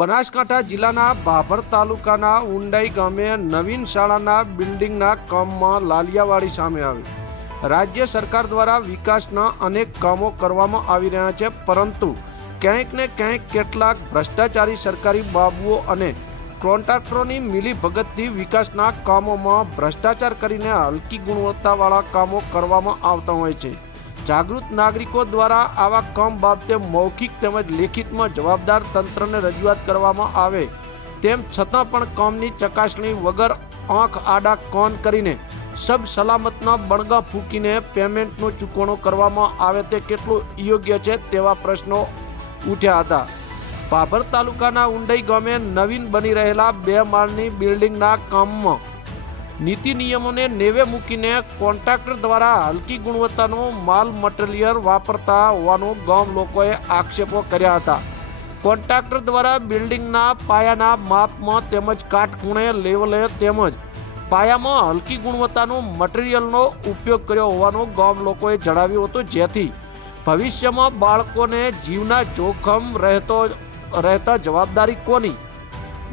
બનાસકાંઠા જિલ્લાના બાભર તાલુકાના ઉંડાઈ ગામે નવીન શાળાના બિલ્ડિંગના કામમાં લાલિયાવાડી સામે આવી. રાજ્ય સરકાર દ્વારા વિકાસના અનેક કામો કરવામાં આવી રહ્યા છે, પરંતુ ક્યાંક ને ક્યાંક કેટલાક ભ્રષ્ટાચારી સરકારી બાબુઓ અને કોન્ટ્રાક્ટરોની મિલીભગતથી વિકાસના કામોમાં ભ્રષ્ટાચાર કરીને હલકી ગુણવત્તાવાળા કામો કરવામાં આવતા હોય છે. જાગૃત નાગરિકો દ્વારા આવા કામ બાબતે મૌખિક તેમજ લેખિતમાં જવાબદાર તંત્રને રજૂઆત કરવામાં આવે, તેમ છતાં પણ કામની ચકાસણી વગર આંખ આડા કોન કરીને સબ સલામતના બણગા ફૂંકીને પેમેન્ટનો ચૂકવણો કરવામાં આવે તે કેટલું યોગ્ય છે તેવા પ્રશ્નો ઉઠ્યા હતા. ભાભર તાલુકાના ઉંડઈ ગામે નવીન બની રહેલા બે માળની બિલ્ડિંગના કામમાં નીતિ નિયમોને નેવે મૂકીને કોન્ટ્રાક્ટર દ્વારા હલકી ગુણવત્તાનો માલ મટીરિયલ વાપરતા હોવાનો ગામ લોકોએ આક્ષેપો કર્યા હતા. કોન્ટ્રાક્ટર દ્વારા બિલ્ડિંગના પાયાના માપમાં તેમજ કાટખૂણે લેવલે તેમજ પાયામાં હલકી ગુણવત્તાનું મટીરિયલનો ઉપયોગ કર્યો હોવાનું ગામ લોકોએ જણાવ્યું હતું. જેથી ભવિષ્યમાં બાળકોને જીવના જોખમ રહેતો, રહેતા જવાબદારી કોની?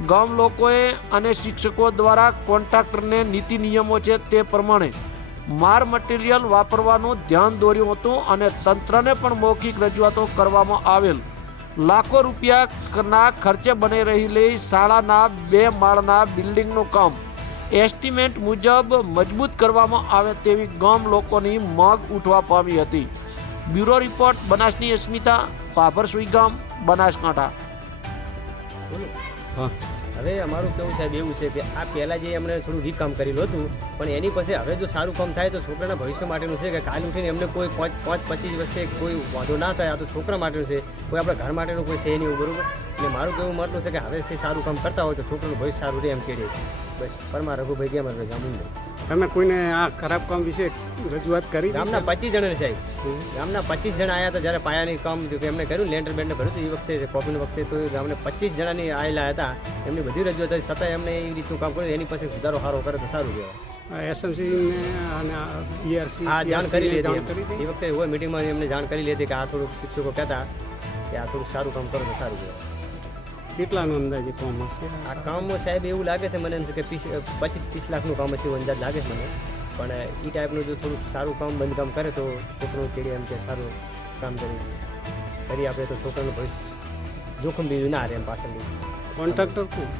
ગામ લોકોએ અને શિક્ષકો દ્વારા કોન્ટ્રાક્ટરને નીતિ નિયમો છે તે પ્રમાણે માર મટીરિયલ વાપરવાનું ધ્યાન દોર્યું હતું અને તંત્રને પણ મૌખિક રજૂઆતો કરવામાં આવેલ. લાખો રૂપિયાના ખર્ચે બની રહેલી શાળાના બે માળના બિલ્ડિંગનું કામ એસ્ટિમેટ મુજબ મજબૂત કરવામાં આવે તેવી ગામ લોકોની માંગ ઉઠવા પામી હતી. બ્યુરો રિપોર્ટ, બનાસની અસ્મિતા પાભર સુઈગામ, બનાસકાંઠા. હવે અમારું કેવું સાહેબ, એવું છે કે આ પહેલાં જે એમણે થોડું વીક કામ કરેલું હતું, પણ એની પાસે હવે જો સારું કામ થાય તો છોકરાના ભવિષ્ય માટેનું છે કે કાલ ઉઠીને એમને કોઈ પાંચ પાંચ, પચીસ વર્ષે કોઈ વાંધો ના થાય, આ તો છોકરા માટેનું છે, કોઈ આપણા ઘર માટેનું કોઈ છે નહીં બરોબર? એટલે મારું કેવું મતલું છે કે હવે સારું કામ કરતા હોય તો છોકરાનું ભવિષ્ય સારું રહે એમ કે બસ પરમા રઘુભાઈ ગયા મારે ગામું તમે કોઈને આ ખરાબ કામ વિશે રજૂઆત કરી ગામના પચીસ જણા સાહેબ. ગામના પચીસ જણા આવ્યા હતા જ્યારે પાયાની કામ જે એમને કર્યું લેન્ટર બેન્ટર ભર્યું હતું એ વખતે કોપીના વખતે તો ગામને પચીસ જણાની આવેલા હતા. એમની બધી રજૂઆત હતી. છતાં એમને એ રીતનું કામ કર્યું. એની પાસે સુધારો સારો કરે તો સારું કહેવાય. એસએમસીને અને બીઆરસી હા જાણ કરી લીધી એ વખતે હોય મિટિંગમાં એમને જાણ કરી લીધી કે આ થોડુંક શિક્ષકો કહેતા કે આ થોડુંક સારું કામ કરો તો સારું કહેવાય. કેટલાનું અંદાજે કામ હશે? આ કામ સાહેબ એવું લાગે છે મને એમ છે કે પચીસ ત્રીસ લાખનું કામ હશે એવું અંદાજ લાગે છે મને. પણ એ ટાઈપનું જો થોડુંક સારું કામ બંધકામ કરે તો છોકરું ચીડી એમ કે સારું કામ કરી. કરી આપે તો છોકરાનું ભવિષ્ય જોખમ બીજું ના રહે એમ પાછળ કોન્ટ્રાક્ટર કોણ?